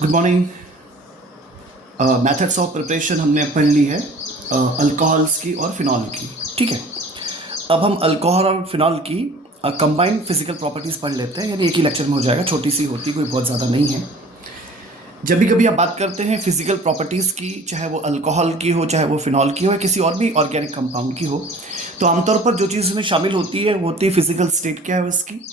Good morning. Methods of preparation हमने पढ़ ली है अल्कोहल्स की और फिनॉल की। ठीक है, अब हम अल्कोहल और फिनॉल की कंबाइंड फिजिकल प्रॉपर्टीज़ पढ़ लेते हैं, यानी एक ही लेक्चर में हो जाएगा, छोटी सी होती, कोई बहुत ज़्यादा नहीं है। जब भी कभी आप बात करते हैं फिजिकल प्रॉपर्टीज़ की, चाहे वो अल्कोहल की हो, चाहे वो फिनॉल की हो, या किसी और भी ऑर्गेनिक कंपाउंड की हो, तो आमतौर पर जो चीज़ इसमें शामिल होती है वो होती है फिजिकल स्टेट। क्या है उसकी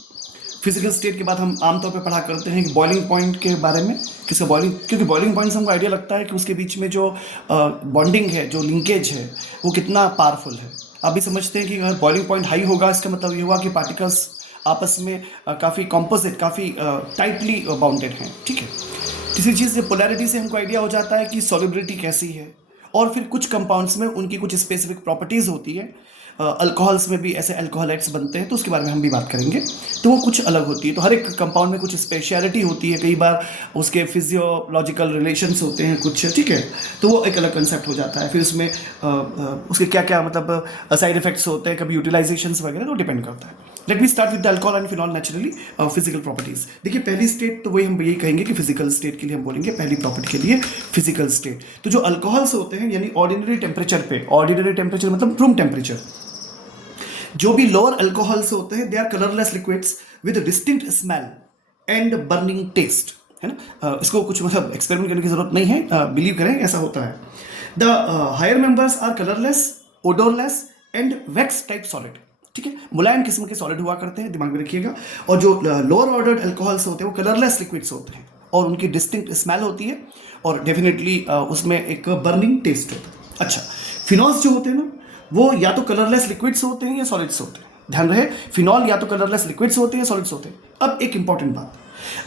फिजिकल स्टेट के बाद हम आमतौर पर पढ़ा करते हैं कि बॉइलिंग पॉइंट के बारे में, किसी बॉइलिंग, क्योंकि बॉइलिंग पॉइंट से हमको आइडिया लगता है कि उसके बीच में जो बॉन्डिंग है, जो लिंकेज है, वो कितना पावरफुल है। आप भी समझते हैं कि अगर बॉइलिंग पॉइंट हाई होगा, इसका मतलब ये हुआ कि पार्टिकल्स आपस में काफ़ी कॉम्पोजिट, काफ़ी टाइटली बाउंडेड हैं। ठीक है, किसी चीज़ से पोलैरिटी से हमको आइडिया हो जाता है कि सॉल्युबिलिटी कैसी है, और फिर कुछ कंपाउंड्स में उनकी कुछ स्पेसिफिक प्रॉपर्टीज़ होती है। अल्कोहल्स में भी ऐसे अल्कोहलाइट्स बनते हैं, तो उसके बारे में हम भी बात करेंगे। तो वो कुछ अलग होती है, तो हर एक कंपाउंड में कुछ स्पेशलिटी होती है, कई बार उसके फिजियोलॉजिकल रिलेशंस होते हैं कुछ। ठीक है, तो वो एक अलग कंसेप्ट हो जाता है। फिर उसमें उसके क्या क्या मतलब साइड इफेक्ट्स होते हैं, कभी यूटिलाइजेशंस वगैरह, तो डिपेंड करता है। Let me start with the alcohol and phenol naturally physical properties. देखिए, पहली स्टेट तो वही हम यही कहेंगे कि फिजिकल स्टेट के लिए हम बोलेंगे, पहली प्रॉपर्टी के लिए फिजिकल स्टेट। तो जो अल्कोहल्स होते हैं, यानी ऑर्डिनरी टेम्परेचर पे, ऑर्डिनरी टेम्परेचर मतलब रूम टेम्परेचर, जो भी लोअर अल्कोहल्स होते हैं, they are colourless liquids with distinct smell and burning taste, है ना। इसको कुछ मतलब एक्सपेरिमेंट करने की जरूरत नहीं है, बिलीव करें ऐसा होता है। The higher members are colourless, odourless and wax type solid. ठीक है, मुलायम किस्म के सॉलिड हुआ करते हैं, दिमाग में रखिएगा। और जो लोअर ऑर्डर्ड अल्कोहल्स होते हैं वो कलरलेस लिक्विड्स होते हैं, और उनकी डिस्टिंक्ट स्मेल होती है, और डेफिनेटली उसमें एक बर्निंग टेस्ट होता है। अच्छा, फिनॉल्स जो होते हैं ना, वो या तो कलरलेस लिक्विड्स होते हैं या सॉलिड्स होते हैं। ध्यान रहे, फिनॉल या तो कलरलेस लिक्विड्स होते हैं या सॉलिड्स होते हैं। अब एक इंपॉर्टेंट बात,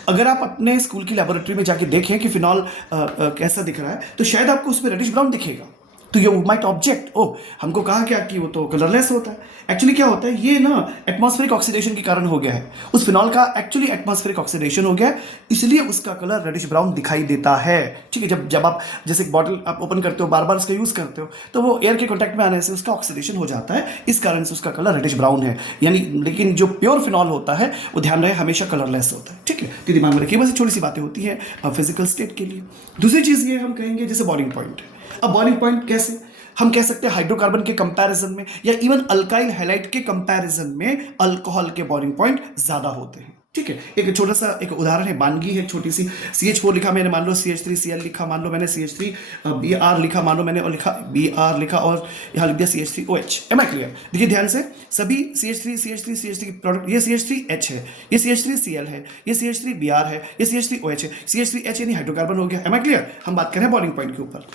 अगर आप अपने स्कूल की लैबोरेटरी में जाके देखें कि फिनॉल कैसा दिख रहा है, तो शायद आपको उसमें रेडिश ब्राउन दिखेगा। तो यू माइट ऑब्जेक्ट, ओ हमको कहा क्या कि वो तो कलरलेस होता है। एक्चुअली क्या होता है, ये ना एटमॉस्फेरिक ऑक्सीडेशन के कारण हो गया है। उस फिनॉल का एक्चुअली एटमॉस्फेरिक ऑक्सीडेशन हो गया है, इसलिए उसका कलर रेडिश ब्राउन दिखाई देता है। ठीक है, जब जब आप जैसे एक बॉटल आप ओपन करते हो, बार बार उसका यूज़ करते हो, तो वो एयर के कॉन्टैक्ट में आने से उसका ऑक्सीडेशन हो जाता है, इस कारण से उसका कलर रेडिश ब्राउन है। यानी लेकिन जो प्योर फिनॉल होता है वो, ध्यान रहे, हमेशा कलरलेस होता है। ठीक है, तो दिमाग में रखिए, बस छोटी सी बातें होती है फिजिकल स्टेट के लिए। दूसरी चीज़ ये हम कहेंगे जैसे बॉइलिंग पॉइंट। अब बॉइलिंग पॉइंट कैसे हम कह सकते हैं, हाइड्रोकार्बन के कंपैरिजन में या इवन अल्काइल हैलाइड के कंपैरिजन में अल्कोहल के बॉइलिंग पॉइंट ज्यादा होते हैं। ठीक है, एक छोटा सा एक उदाहरण है, मानगी है छोटी सी। CH4 लिखा मैंने, मान लो CH3Cl लिखा, मान लो मैंने CH3Br लिखा, मान लो मैंने और लिखा Br लिखा, और यहाँ लिख दिया CH3OH। Am I clear? देखिए ध्यान से, सभी CH3 प्रोडक्ट, ये CH3H है, ये CH3Cl है, ये CH3Br है, ये CH3OH है। CH3H यानी हाइड्रोकार्बन हो गया। Am I clear? हम बात करें बॉइलिंग पॉइंट के ऊपर।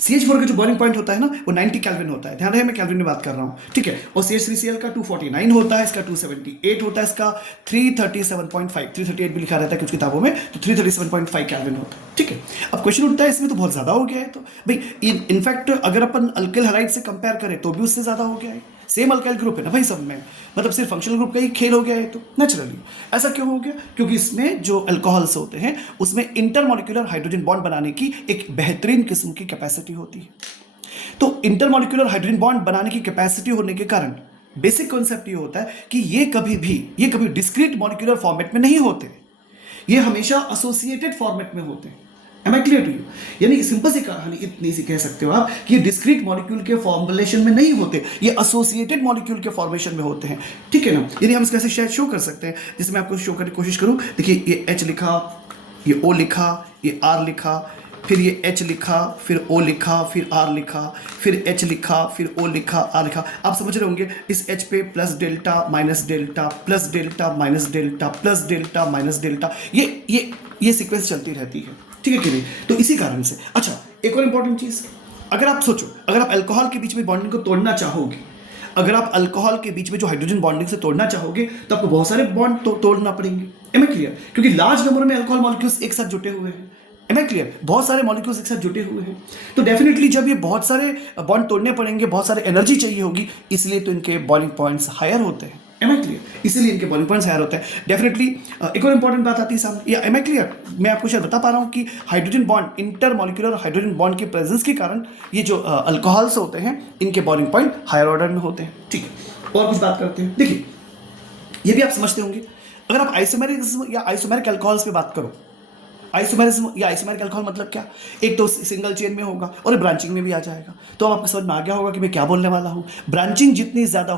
CH4 का जो बॉइलिंग पॉइंट होता है ना, वो 90 केल्विन होता है। ध्यान रहे, मैं केल्विन में बात कर रहा हूँ। ठीक है, और CH3Cl का 249 होता है, इसका 278 होता है, इसका 337.5, 338 भी लिखा रहता है कुछ किताबों में, तो 337.5 केल्विन होता है। ठीक है, अब क्वेश्चन उठता है, इसमें तो बहुत ज्यादा हो गया है। तो भाई इनफैक्ट अगर अपन अल्किल हैलाइड से कंपेयर करें तो भी उससे ज्यादा हो गया है। सेम अल्काइल ग्रुप है ना भाई सब में, मतलब सिर्फ फंक्शनल ग्रुप का ही खेल हो गया है। तो नेचुरली ऐसा क्यों हो गया? क्योंकि इसमें जो अल्कोहल्स होते हैं उसमें इंटरमॉलिक्यूलर हाइड्रोजन बॉन्ड बनाने की एक बेहतरीन किस्म की कैपेसिटी होती है। तो इंटरमॉलिक्यूलर हाइड्रोजन बॉन्ड बनाने की कैपेसिटी होने के कारण बेसिक कॉन्सेप्ट ये होता है कि ये कभी डिस्क्रीट मॉलिक्यूलर फॉर्मेट में नहीं होते, ये हमेशा एसोसिएटेड फॉर्मेट में होते हैं। Am I clear to you? यानी सिंपल सी कहानी इतनी सी कह सकते हो आप कि ये डिस्क्रीट मॉलिक्यूल के फॉर्मुलेशन में नहीं होते, ये एसोसिएटेड मॉलिक्यूल के फॉर्मेशन में होते हैं। ठीक है ना? यानी हम इसको ऐसे शायद शो कर सकते हैं, जिसमें मैं आपको शो करने की कोशिश करूं। देखिए, ये H लिखा, ये O लिखा, ये R लिखा, फिर ये H लिखा, फिर O लिखा, फिर R लिखा, फिर H लिखा, फिर O लिखा, R लिखा। आप समझ रहे होंगे, इस H पे plus delta minus delta, plus delta minus delta, plus delta minus delta, ये सीक्वेंस चलती रहती है। ठीक है कि नहीं? तो इसी कारण से। अच्छा, एक और इंपॉर्टेंट चीज, अगर आप सोचो, अगर आप अल्कोहल के बीच में बॉन्डिंग को तोड़ना चाहोगे, अगर आप अल्कोहल के बीच में जो हाइड्रोजन बॉन्डिंग से तोड़ना चाहोगे, तो आपको बहुत सारे बॉन्ड तोड़ना पड़ेंगे। Am I clear? क्योंकि लार्ज नंबर में अल्कोहल मॉलिक्यूल्स एक साथ जुटे हुए हैं। Am I clear? बहुत सारे मॉलिक्यूल्स एक साथ जुटे हुए हैं, तो डेफिनेटली जब ये बहुत सारे बॉन्ड तोड़ने पड़ेंगे, बहुत सारे एनर्जी चाहिए होगी, इसलिए तो इनके बॉइलिंग पॉइंट्स हायर होते हैं। Am I clear? इसीलिए इनके बॉइलिंग पॉइंट्स हायर होते हैं। डेफिनेटली एक और इंपॉर्टेंट बात आती है सामने, या एम आई क्लियर? मैं आपको शायद बता पा रहा हूँ कि hydrogen bond, intermolecular hydrogen bond के प्रेजेंस के कारण ये जो अल्कोहल्स होते हैं, इनके बॉइलिंग पॉइंट हायर ऑर्डर में होते हैं। ठीक है, और कुछ बात करते हैं। देखिए, ये भी आप समझते होंगे, अगर आप आइसोमेरिक या आइसोमेरिक अल्कोहल्स पे बात करो, आइसोमेरिज्म या आइसोमेरिक अल्कोहल मतलब क्या, एक तो सिंगल चेन में होगा और ब्रांचिंग में भी आ जाएगा। तो अब आपको समझ में आ गया होगा कि मैं क्या बोलने वाला हूं। ब्रांचिंग जितनी ज़्यादा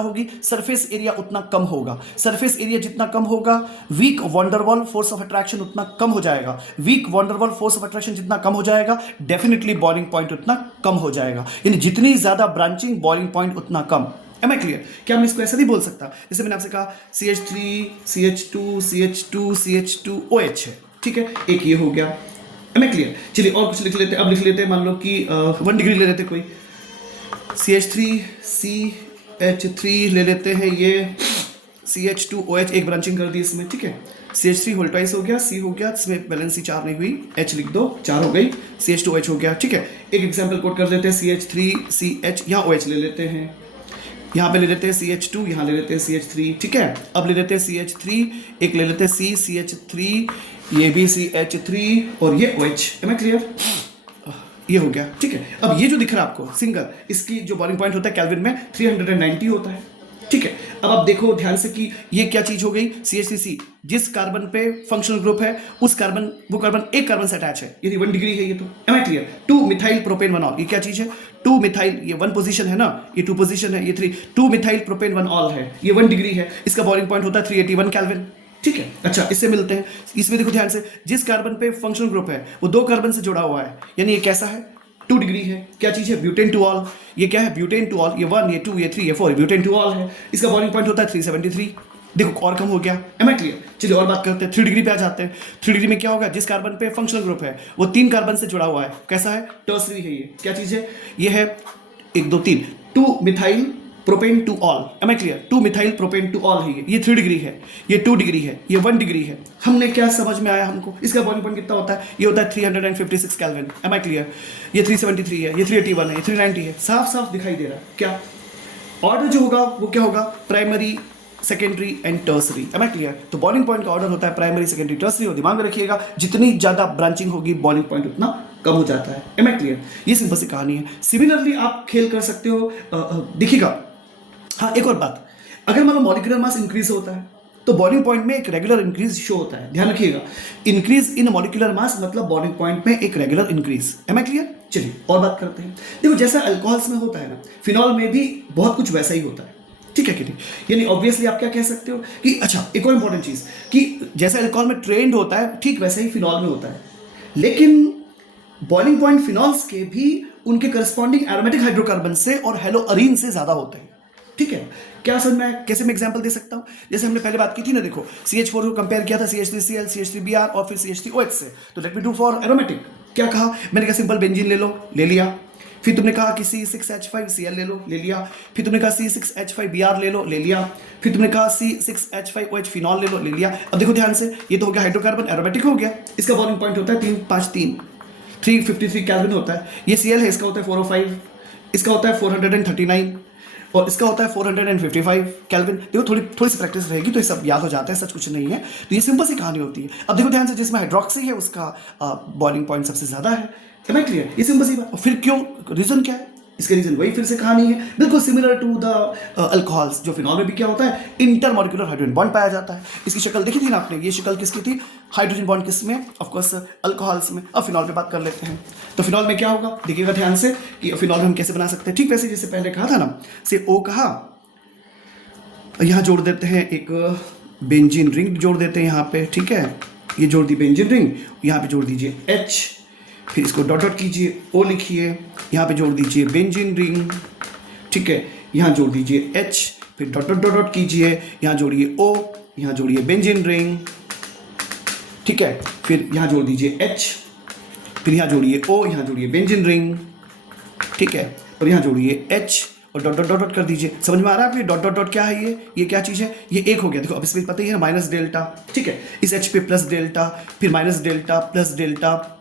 होगी सरफेस एरिया उतना कम होगा। सरफेस एरिया जितना कम होगा weak van der Waals force of attraction उतना कम हो जाएगा। Weak van der Waals force of attraction जितना कम हो जाएगा डेफिनेटली बॉइलिंग पॉइंट उतना कम हो जाएगा। यानी जितनी ज़्यादा ब्रांचिंग बॉइलिंग पॉइंट उतना कम। M I clear? क्या मैं इसको ऐसा नहीं बोल सकता जैसे मैंने आपसे कहा CH3 CH2 CH2 CH2 OH है, ठीक है, एक ये हो गया। Am I clear? चलिए और कुछ लिख लेते हैं। अब लिख लेते हैं, मान लो कि 1 डिग्री ले लेते कोई, CH3 CH3 ले लेते हैं, ये CH2 OH एक ब्रांचिंग कर दी इसमें, ठीक है। CH3 होल ट्वाइस हो गया, C हो गया, इसमें बैलेंस 4 नहीं हुई, H लिख दो, 4 हो गई, CH2 OH हो गया, ठीक है। एक एग्जाम्पल कोट कर देते हैं, CH3 CH, यहाँ OH ले लेते हैं, यहाँ पे ले लेते हैं CH2, यहाँ ले लेते हैं CH3, ठीक है। अब ले लेते हैं CH3, एक ले लेते हैं CH3, ये भी CH3 और ये OH। M I clear? ये हो गया, ठीक है। अब ये जो दिख रहा है आपको सिंगल, इसकी जो बॉइलिंग पॉइंट होता है केल्विन में 390 होता है, ठीक है। अब आप देखो ध्यान से कि ये क्या चीज हो गई, CH3C जिस कार्बन पे फंक्शनल ग्रुप है वो कार्बन एक कार्बन से अटैच है, यानी 1 डिग्री है ये तो। Am I clear? 2 methyl propane 1 ol, ये क्या चीज है, 2 मिथाइल, ये 1 पोजीशन है ना, ये 2 पोजीशन है, ये 3, 2 मिथाइल प्रोपेन 1 ऑल है, ये 1 डिग्री है, इसका बॉइलिंग पॉइंट होता है 381 केल्विन, ठीक है। अच्छा, इससे मिलते हैं, इसमें देखो ध्यान से, जिस कार्बन पे फंक्शनल ग्रुप है वो 2 कार्बन से जुड़ा हुआ है, यानी ये कैसा है, 2 डिग्री है। क्या चीज है, ब्यूटेन टू ऑल, ये क्या है, ब्यूटेन टू ऑल, ये 1 ये 2 ये 3 ये 4 ब्यूटेन टू ऑल है, इसका बॉइलिंग पॉइंट होता है 373। देखो और कम हो गया। Am I clear? चलिए और बात करते हैं, 3 डिग्री पे आ जाते हैं। 3 डिग्री में क्या होगा, जिस कार्बन पे फंक्शनल ग्रुप है वो 3 कार्बन से जुड़ा हुआ है, कैसा है, टर्सरी है, ये क्या चीज है, ये है 1 2 3 2 methyl propane two ol. Am I clear? 2 methyl propane two ol है ये 3 डिग्री है, ये 2 डिग्री है, ये 1 डिग्री है। हमने क्या समझ में आया हमको, इसका बॉइलिंग पॉइंट कितना होता है, ये होता है 356 केल्विन। M I clear? ये 373 है, ये 381 है, ये 390 है, साफ साफ दिखाई दे रहा है। क्या ऑर्डर जो होगा वो क्या होगा, primary secondary and tertiary. Am I clear? तो बॉइलिंग पॉइंट का ऑर्डर होता है प्राइमरी सेकेंडरी टर्सरी, और दिमाग में रखिएगा जितनी ज्यादा ब्रांचिंग होगी बॉइलिंग पॉइंट उतना कम हो जाता है। Am I clear? ये सिंपल सी कहानी है। सिमिलरली आप खेल कर सकते हो, देखिएगा। हाँ, एक और बात, अगर मतलब मॉलिक्यूलर मास इंक्रीज होता है तो बॉइलिंग पॉइंट में एक रेगुलर इंक्रीज शो होता है, ध्यान रखिएगा। इंक्रीज इन मॉलिक्यूलर मास मतलब बॉइलिंग पॉइंट में एक regular increase. Am I clear? चलिए और बात करते हैं। देखो जैसा अल्कोहल्स में होता है ना, फिनॉल में भी बहुत कुछ वैसा ही होता है, ठीक है कि नहीं? यानी ऑब्वियसली आप क्या कह सकते हो कि अच्छा, एक और इंपॉर्टेंट चीज कि जैसा अल्कोहल में ट्रेंड होता है ठीक वैसा ही फिनॉल में होता है, लेकिन बॉइलिंग पॉइंट फिनॉल्स के भी उनके करस्पॉन्डिंग एरोमेटिक हाइड्रोकार्बन से और हेलोअरीन से ज्यादा होते हैं, ठीक है। क्या सर मैं कैसे मैं एग्जांपल दे सकता हूं, जैसे हमने पहले बात की थी ना, देखो CH4 को कंपेयर किया था CH3Cl CH3Br और फिर CH3OH से, तो let me do for aromatic. क्या कहा मैंने, कहा सिंपल बेंजीन ले लो, ले लिया। फिर तुमने कहा कि C6H5Cl ले लो, ले लिया। फिर तुमने कहा C6H5Br ले लो, ले लिया। फिर तुमने कहा C6H5OH फिनॉल ले लो, ले लिया। अब देखो ध्यान से, ये तो हो गया हाइड्रोकार्बन, एरोमेटिक हो गया। इसका बॉइलिंग पॉइंट होता है 353 केल्विन होता है। ये Cl है, इसका होता है 405, इसका होता है 439 और इसका होता है 455 केल्विन। देखो थोड़ी सी प्रैक्टिस रहेगी तो ये सब याद हो जाता है, सच कुछ नहीं है। तो ये सिंपल सी कहानी होती है। अब देखो ध्यान से, जिसमें हाइड्रोक्सी है उसका बॉइलिंग पॉइंट सबसे ज्यादा है। Am I clear? ये सिंपल सी बात। फिर क्यों, रीजन क्या है, इसका रीजन वही फिर से कहानी है, बिल्कुल सिमिलर टू द अल्कोहल्स। जो फिनॉल में भी क्या होता है, इंटरमॉलिक्यूलर हाइड्रोजन बॉन्ड पाया जाता है। इसकी शक्ल देखी थी ना आपने, ये शक्ल किसकी थी, हाइड्रोजन बॉन्ड किसमें, ऑफ कोर्स अल्कोहल्स में। अब फिनॉल पे बात कर लेते हैं। तो फिनॉल में क्या होगा, देखिएगा ध्यान से कि फिनॉल में हम कैसे बना सकते हैं। ठीक वैसे जैसे पहले कहा था ना, से O कहा, यहाँ जोड़ देते हैं एक बेंजीन रिंग जोड़ देते हैं यहाँ पे, ठीक है। ये जोड़ दी बेंजीन रिंग, यहाँ पे जोड़ दीजिए H, फिर इसको डॉट डॉट कीजिए, O लिखिए, यहाँ पे जोड़ दीजिए बेंजीन रिंग, ठीक है। यहाँ जोड़ दीजिए H, फिर डॉट डॉट डॉट डॉट कीजिए, यहाँ जोड़िए O, यहाँ जोड़िए बेंजीन रिंग, ठीक है। फिर यहाँ जोड़ दीजिए H, फिर यहाँ जोड़िए O, यहाँ जोड़िए बेंजीन रिंग, ठीक है। और यहाँ जोड़िए H और डॉट डॉट डॉट डॉट कर दीजिए। समझ में आ रहा है आपको डॉट डॉट डॉट क्या है, ये क्या चीज़ है, ये एक हो गया। देखो अब इसमें पता ही है माइनस डेल्टा, ठीक है। इस H पे प्लस डेल्टा, फिर minus delta plus delta,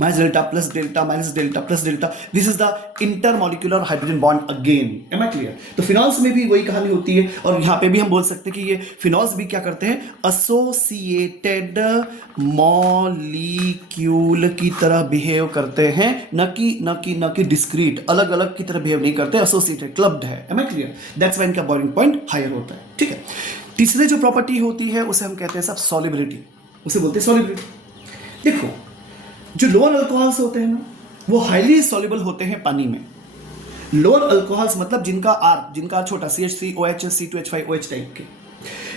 minus delta plus delta, minus delta plus delta. This is the intermolecular hydrogen bond again. Am I clear? तो फिनॉल्स में भी वही कहानी होती है, और यहाँ पे भी हम बोल सकते हैं कि ये फिनॉल्स भी क्या करते हैं, एसोसिएटेड मॉलिक्यूल की तरह बिहेव करते हैं, न कि डिस्क्रीट, अलग अलग की तरह बिहेव नहीं करते, एसोसिएटेड, क्लब्ड है। Am I clear? That's why इनका बॉइलिंग पॉइंट हायर होता है, ठीक है। तीसरी जो प्रॉपर्टी होती है उसे हम कहते हैं सब सॉलिबिलिटी। उसे बोलते हैं सॉल्युबिलिटी। देखो, जो लोअर अल्कोहल्स होते हैं ना, वो हाईली सॉल्युबल होते हैं पानी में। लोअर अल्कोहल्स मतलब जिनका आर छोटा, CH3 OH C2H5 OH type के।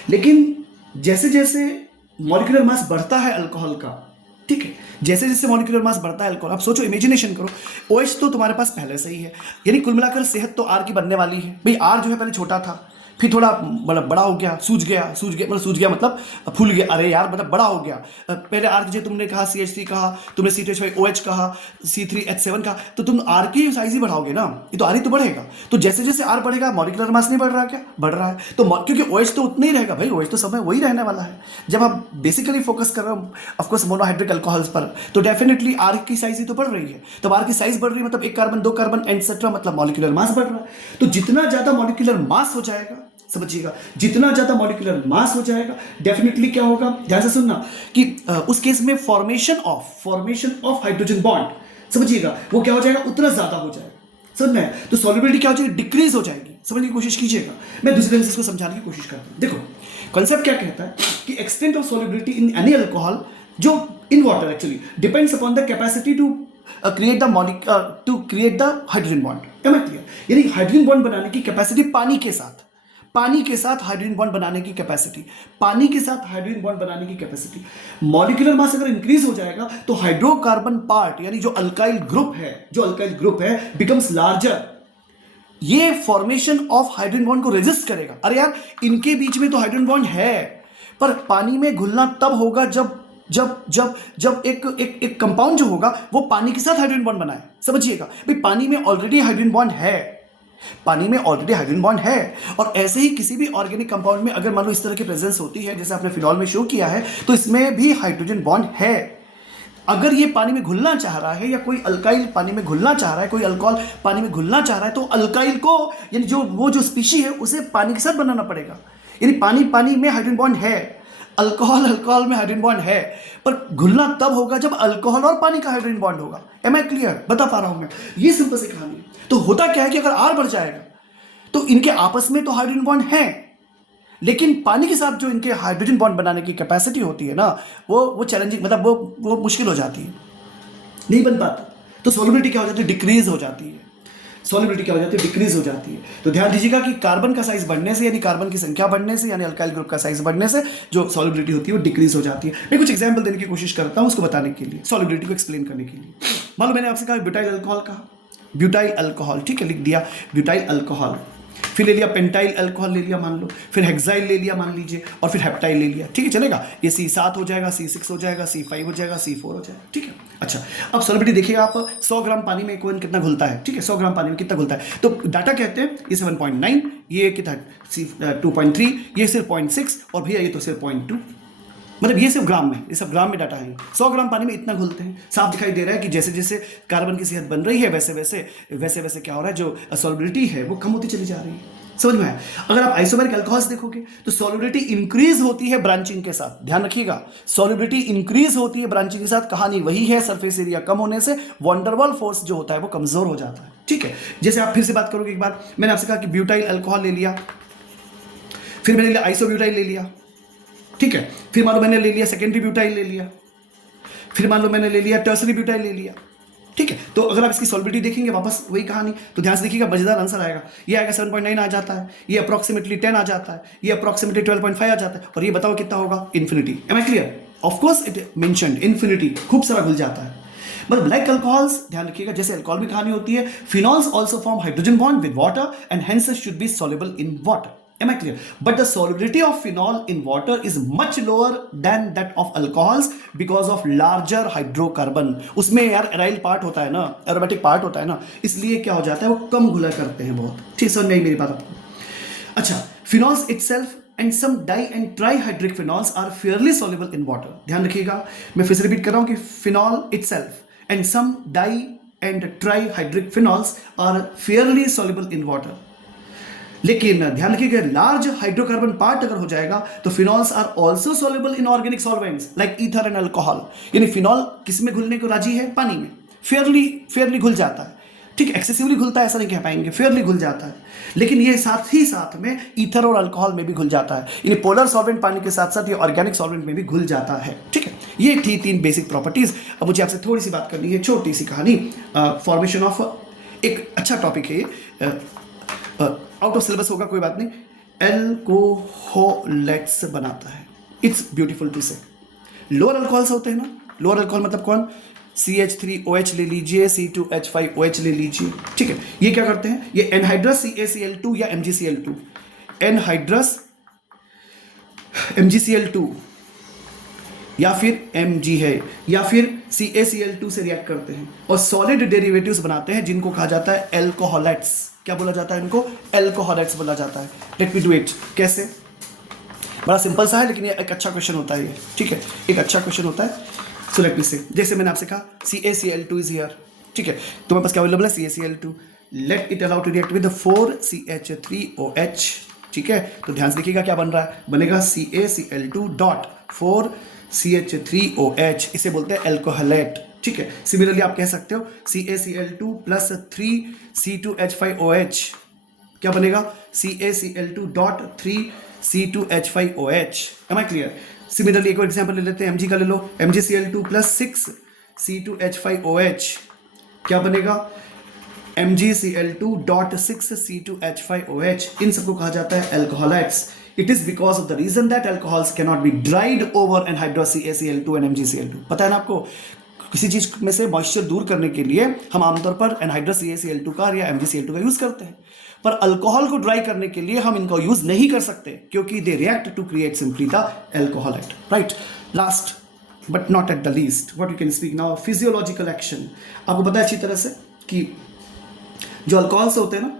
लेकिन जैसे जैसे मॉलिक्यूलर मास बढ़ता है अल्कोहल का, ठीक है, जैसे जैसे मॉलिक्यूलर मास बढ़ता है अल्कोहल, आप सोचो, इमेजिनेशन करो, OH तो तुम्हारे पास पहले से ही है, यानी कुल मिलाकर सेहत तो R की बनने वाली है भाई। R जो है पहले छोटा था, फिर थोड़ा मतलब बड़ा हो गया, सूझ गया मतलब फूल गया, अरे यार मतलब बड़ा हो गया। पहले R जो तुमने कहा CH3 कहा, तुमने C2H5 OH कहा, C3H7 कहा, तो तुम R की साइज ही बढ़ाओगे ना, ये तो R ही तो बढ़ेगा। तो जैसे जैसे R बढ़ेगा, मॉलिक्यूलर मास नहीं बढ़ रहा, क्या बढ़ रहा है? तो क्योंकि OH तो उतना ही रहेगा भाई, OH तो समय वही रहने वाला है। जब आप बेसिकली फोकस कर रहे हो ऑफकोर्स मोनोहाइड्रिक अल्कोहल्स पर, तो डेफिनेटली R की साइज ही तो बढ़ रही है। तो R की साइज बढ़ रही है मतलब एक कार्बन, दो कार्बन एटसेट्रा, मतलब मॉलिक्यूलर मास बढ़ रहा है। तो जितना ज्यादा मॉलिक्यूलर मास हो जाएगा, समझिएगा, जितना ज्यादा मॉलिक्यूलर मास हो जाएगा, डेफिनेटली क्या होगा, ध्यान से सुनना, कि उस केस में फॉर्मेशन ऑफ हाइड्रोजन बॉन्ड, समझिएगा, वो क्या हो जाएगा, उतना ज्यादा हो जाएगा। समझ में? तो सॉल्युबिलिटी क्या हो जाएगी, डिक्रीज हो जाएगी। समझने की कोशिश कीजिएगा, मैं दूसरे ढंग से इसको समझाने की कोशिश करता हूं। देखो, कॉन्सेप्ट क्या कहता है कि extent of solubility in any alcohol, जो in water actually depends upon the capacity to create the hydrogen bond. Am I clear? यानी हाइड्रोजन बॉन्ड बनाने की कैपेसिटी पानी के साथ हाइड्रोजन बॉन्ड बनाने की कैपेसिटी, मॉलिक्यूलर मास अगर इंक्रीज हो जाएगा तो हाइड्रोकार्बन पार्ट, यानी जो अल्काइल ग्रुप है बिकम्स लार्जर। ये फॉर्मेशन ऑफ हाइड्रोजन बॉन्ड को रेजिस्ट करेगा। अरे यार, इनके बीच में तो हाइड्रोजन बॉन्ड है, पर पानी में घुलना तब होगा जब एक कंपाउंड जो होगा वो पानी के साथ हाइड्रोजन बॉन्ड बनाए। समझिएगा भाई, पानी में ऑलरेडी हाइड्रोजन बॉन्ड है, और ऐसे ही किसी भी ऑर्गेनिक कंपाउंड में अगर मान लो इस तरह की प्रेजेंस होती है, जैसे आपने फिनॉल में शो किया है, तो इसमें भी हाइड्रोजन बॉन्ड है। अगर ये पानी में घुलना चाह रहा है, या कोई अल्काइल पानी में घुलना चाह रहा है, कोई अल्कोहल पानी में घुलना चाह रहा है, तो अल्काइल को, यानी जो स्पीशी है, उसे पानी के साथ बनाना पड़ेगा। यानी पानी में हाइड्रोजन बॉन्ड है, अल्कोहल में हाइड्रोजन बॉन्ड है, पर घुलना तब होगा जब अल्कोहल और पानी का हाइड्रोजन बॉन्ड होगा। Am I clear? बता पा रहा हूं मैं? ये सिंपल सी कहानी है। तो होता क्या है कि अगर R बढ़ जाएगा तो इनके आपस में तो हाइड्रोजन बॉन्ड है, लेकिन पानी के साथ जो इनके हाइड्रोजन बॉन्ड बनाने की कैपेसिटी होती है ना, वो चैलेंजिंग, मतलब वो मुश्किल हो जाती है, नहीं बन पाता। तो सॉल्युबिलिटी क्या हो जाती है, डिक्रीज हो जाती है। तो ध्यान दीजिएगा कि कार्बन का साइज बढ़ने से, यानी कार्बन की संख्या बढ़ने से, यानी अल्काइल ग्रुप का साइज बढ़ने से जो सॉल्युबिलिटी होती है वो डिक्रीज हो जाती है। मैं कुछ एग्जांपल देने की कोशिश करता हूं उसको बताने के लिए, सॉल्युबिलिटी को एक्सप्लेन करने के लिए। मान लो मैंने आपसे कहा ब्यूटाइल अल्कोहल कहा, ब्यूटाइल अल्कोहल, ठीक है, लिख दिया ब्यूटाइल अल्कोहल, फिर ले लिया पेंटाइल अल्कोहल ले लिया मान लो, फिर हेक्साइल ले लिया मान लीजिए, और फिर हेप्टाइल ले लिया, ठीक है, चलेगा। ये C7 हो जाएगा, C6 हो जाएगा, C5 हो जाएगा, C4 हो जाएगा, ठीक है। अच्छा, अब सॉल्युबिलिटी देखिएगा आप, 100 ग्राम पानी में कौन कितना घुलता है, ठीक है, 100 ग्राम पानी में कितना घुलता है। तो डाटा कहते हैं ये 7.9, ये कितना 2.3, ये सिर्फ 0.6, और भैया ये तो सिर्फ 0.2, मतलब ये सिर्फ ग्राम में, ये सब ग्राम में डाटा है। 100 ग्राम पानी में इतना घुलते हैं। साफ दिखाई दे रहा है कि जैसे जैसे कार्बन की सेहत बन रही है, वैसे वैसे क्या हो रहा है, जो सॉल्युबिलिटी है वो कम होती चली जा रही है। समझ में आया? अगर आप आइसोमेरिक अल्कोहल्स देखोगे तो सॉल्युबिलिटी इंक्रीज होती है ब्रांचिंग के साथ। ध्यान रखिएगा, सॉल्युबिलिटी इंक्रीज होती है ब्रांचिंग के साथ। कहानी वही है, सरफेस एरिया कम होने से वॉन डेर वाल फोर्स जो होता है वो कमजोर हो जाता है, ठीक है। जैसे आप फिर से बात करोगे, एक बार मैंने आपसे कहा कि ब्यूटाइल अल्कोहल ले लिया, फिर मैंने आइसोब्यूटाइल ले लिया, ठीक है, फिर मान लो मैंने ले लिया सेकेंडरी ब्यूटाइल ले लिया, फिर मान लो मैंने ले लिया टर्सरी ब्यूटाइल ले लिया, ठीक है। तो अगर आप इसकी सॉल्युबिलिटी देखेंगे, वापस वही कहानी, तो ध्यान से देखिएगा, मजेदार आंसर आएगा। ये आएगा 7.9 आ जाता है, ये अप्रॉक्सीमेटली 10 आ जाता है, ये अप्रॉक्सीमेटली 12.5 आ जाता है, और ये बताओ कितना होगा, infinity. Am I clear? Of course it mentioned infinity, खूब सारा घुल जाता है। बट लाइक अल्कोहल्स, ध्यान रखिएगा, जैसे अल्कोहल में कहानी होती है, phenols also form hydrogen bond with water and hence should be soluble in water. Am I clear? But the solubility of phenol in water is much lower than that of alcohols because of larger hydrocarbon. उसमें यार aryl part होता है ना, aromatic part होता है ना, इसलिए क्या हो जाता है, वो कम घुला करते हैं बहुत। ठीक समझ में आई मेरी बात आपको? अच्छा, phenols itself and some di and trihydric phenols are fairly soluble in water. ध्यान रखिएगा, मैं फिर से रिपीट कर रहा हूँ कि phenol itself and some di and trihydric phenols are fairly soluble in water. लेकिन ध्यान रखिएगा, लार्ज हाइड्रोकार्बन पार्ट अगर हो जाएगा तो phenols are also soluble in organic solvents like ether and alcohol. यानी फिनॉल किस में घुलने को राजी है, पानी में फेयरली घुल जाता है, ठीक है, एक्सेसिवली घुलता है ऐसा नहीं कह पाएंगे, फेयरली घुल जाता है, लेकिन ये साथ ही साथ में ईथर और अल्कोहल में भी घुल जाता है। यानी पोलर सॉल्वेंट पानी के साथ साथ ये ऑर्गेनिक सॉल्वेंट में भी घुल जाता है। ठीक है, ये थी 3 बेसिक प्रॉपर्टीज। अब मुझे आपसे थोड़ी सी बात करनी है, छोटी सी कहानी, फॉर्मेशन ऑफ, एक अच्छा टॉपिक है, आउट ऑफ सिलेबस होगा कोई बात नहीं। एल्कोहलेट्स बनाता है, इट्स ब्यूटीफुल टू से। लोअर अल्कोहल्स होते हैं ना, लोअर अल्कोहल मतलब कौन, CH3OH ले लीजिए, C2H5OH ले लीजिए। ठीक है, ये क्या करते हैं, ये एनहाइड्रस CaCl2 या MgCl2, एनहाइड्रस MgCl2 या फिर Mg है, या फिर CaCl2 से रिएक्ट करते हैं और सॉलिड डेरिवेटिव्स बनाते हैं जिनको कहा जाता है एल्कोहलेट्स। क्या बोला जाता है इनको, एल्कोहलेट्स बोला जाता है। लेट मी डू इट, कैसे, बड़ा सिंपल सा है लेकिन ये एक अच्छा क्वेश्चन होता है ये। ठीक है, एक अच्छा क्वेश्चन होता है। सो लेट मी से, जैसे मैंने आपसे कहा CaCl2 इज हियर। ठीक है, तुम्हारे पास क्या अवेलेबल है, CaCl2, let it allow to react with 4CH3OH। ठीक है, तो ध्यान से देखिएगा क्या बन रहा है, बनेगा CaCl2 डॉट 4CH3OH, इसे बोलते हैं एल्कोहलेट। ठीक है, सिमिलरली आप कह सकते हो CaCl2 प्लस 3C2H5OH, क्या बनेगा, CaCl2 dot 3C2H5OH। Am I clear. Similarly एक और एग्जाम्पल ले लेते हैं, Mg का ले लो, MgCl2 प्लस 6C2H5OH, क्या बनेगा, MgCl2 डॉट 6C2H5OH। इन सबको कहा जाता है alcoholates. It is because of the reason that alcohols can not be dried over anhydrous CaCl2 and MgCl2। पता है ना आपको, किसी चीज में से मॉइस्चर दूर करने के लिए हम आमतौर पर एनहाइड्रस CaCl2 का या MgCl2 का यूज करते हैं, पर अल्कोहल को ड्राई करने के लिए हम इनका यूज नहीं कर सकते क्योंकि they react to create simply the alcoholate. Right, last but not at the least, what you can speak now, physiological action. आपको पता है अच्छी तरह से कि जो अल्कोहल्स होते हैं ना,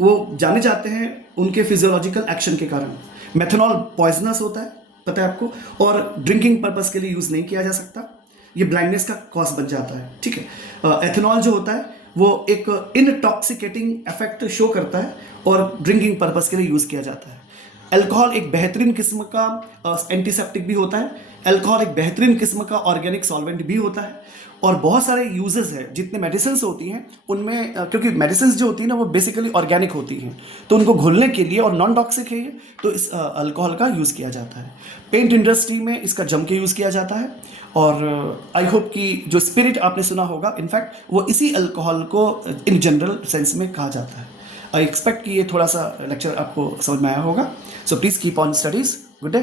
वो जाने जाते हैं उनके फिजियोलॉजिकल एक्शन के कारण। मेथनॉल पॉइजनस होता है, पता है आपको, और ड्रिंकिंग पर्पस के लिए यूज नहीं किया जा सकता, ये ब्लाइंडनेस का कॉज बन जाता है। ठीक है, एथेनॉल जो होता है वो एक इनटॉक्सिकेटिंग इफेक्ट शो करता है और ड्रिंकिंग पर्पस के लिए यूज किया जाता है। अल्कोहल एक बेहतरीन किस्म का एंटीसेप्टिक भी होता है, अल्कोहल एक बेहतरीन किस्म का ऑर्गेनिक सॉल्वेंट भी होता है, और बहुत सारे यूजेस है। जितने मेडिसिन होती हैं उनमें क्योंकि मेडिसिन जो होती है ना वो बेसिकली ऑर्गेनिक होती हैं, तो उनको घुलने के लिए, और नॉन टॉक्सिक है ये, तो इस अल्कोहल का यूज़ किया जाता है। पेंट इंडस्ट्री में इसका जम के यूज़ किया जाता है, और आई होप कि जो स्पिरिट आपने सुना होगा, इनफैक्ट वो इसी अल्कोहल को इन जनरल सेंस में कहा जाता है। आई एक्सपेक्ट कि ये थोड़ा सा लेक्चर आपको समझ में आया होगा। So please keep on studies. Good day.